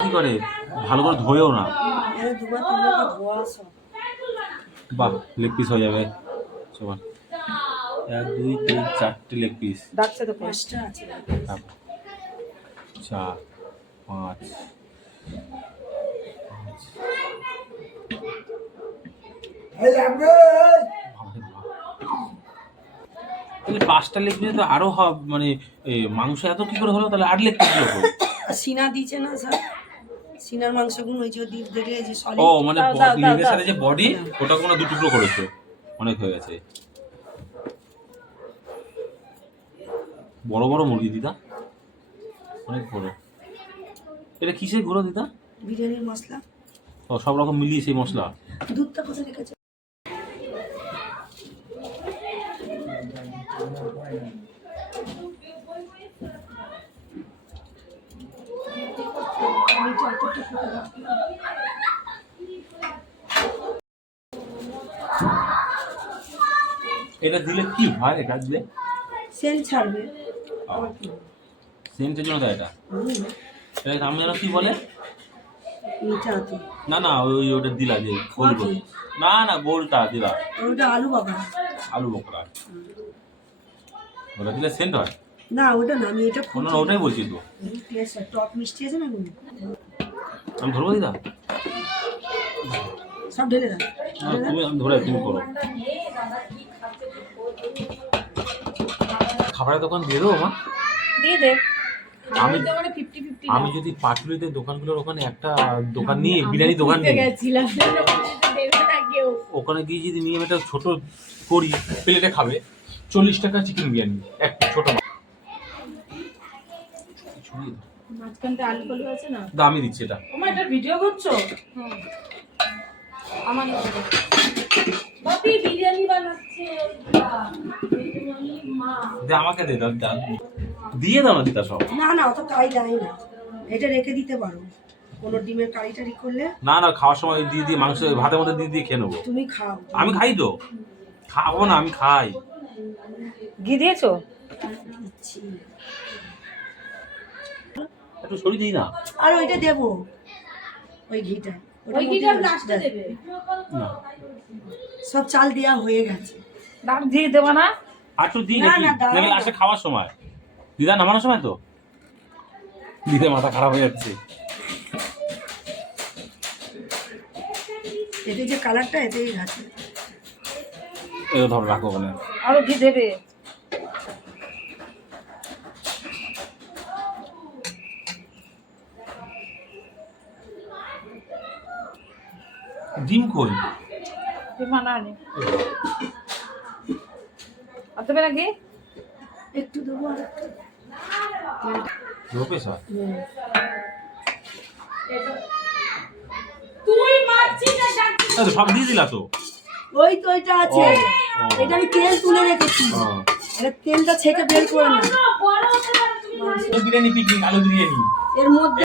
কি করে? ভালো করে ধোয়েও না। বাহ লেগ পিস হয়ে যাবে সবার। এক দুই তিন চারটে লেগ পিস চার পাঁচ। তাহলে পাঁচটা লেগ পিস তো আরও হব মানে মাংস এত কি করে হলো? তাহলে আট লেগ পিস হলো সিনা দিয়েছে না স্যার সিনার মাংসগুলো ওই যে দি- দেখলে যে সলিড ও মানে লেগের সাথে যে বডি ওটা কোনো দু টুকরো করেছ। অনেক হয়ে গেছে। বড় বড় মুরগি দিদা। অনেক বড়। এটা কিসের গুঁড়ো দিদা? বিরিয়ানির মশলা। ও সব রকম মিলিয়ে সেই মশলা। দুধটা কোথায় রেখেছে? এটা দিলে কি হয়? এটা দিলে? সেল ছাড়বে। সেন্টের জন্য দেয় এটা? এটা আমি যেন কি বলে? না না ওই ওটা দিলা যে গোল গোল। না না গোলটা দিলা। ওটা আলু বাবা আলু বকরা ওটা দিলে সেন্ট হয়? না ওটা না আমি এটা ওটাই বলছি তো। টক মিষ্টি আছে না? আমি ধরবো দিদা? সব ঢেলে দাও। তুমি আমি ধরে তুমি করো। খাবারের দোকান দিয়ে দেবো মা? দিয়ে দে। আমি আমি যদি পাটুলিতে দোকানগুলোর ওখানে একটা দোকান নিয়ে বিরিয়ানি দোকান নিই। গেছিলাম। দেবে না কেউ ওখানে গিয়ে যদি নিয়ে আমি একটা ছোট করি প্লেটে খাবে চল্লিশ টাকা চিকেন বিরিয়ানি একটা ছোট ছড়িয়ে। মাঝখানটা আলু ফালু আছে না? দা, আমি দিচ্ছি এটা। তোমার এটা ভিডিও করছ হুম। আমার বাপি বিরিয়ানি বানাচ্ছে। মা। দে আমাকে দে দাও, দাও। দিয়ে দাও না দিদা সব। না না অত দেয় না। এটা রেখে দিতে পারো। কোনো ডিমের কারি টারি করলে? না না খাওয়ার সময় দিয়ে দিয়ে মাংস ভাতের মধ্যে দিয়ে দিয়ে খেয়ে নেব। তুমি খাও। আমি খাই তো। খাব না আমি খাই। ঘি দিয়েছ। একটু সরিয়ে দিই না? আর ওইটা দেবো। ওই ঘিটা। ওই ঘিটা। লাস্টে দেবে। না। সব চাল দেওয়া হয়ে গেছে। দাম দিয়ে দেবো না? আর একটু দিই না, না। নাকি লাস্টে খাওয়ার সময়? দিদা নামানোর সময় তো? দিদা মাথা খারাপ হয়ে যাচ্ছে। এতে যে কালারটা এতেই আছে এটা ধরো রাখো ওখানে। আরও ঘি দেবে। ডিম কই? ঘি মানানি আর দেবে নাকি? একটু দেবো আর একটু। লো প্রেশার তুই মারছিস না সব দিয়ে দিলা তো। ওই তো ওইটা আছে। এটা আমি তেল তুলে রেখেছি। এটা তেলটা ছেঁকে বের করে না। বড় হতে তুমি আলু বিরিয়ানি পিকনিক আলু বিরিয়ানি। এর মধ্যে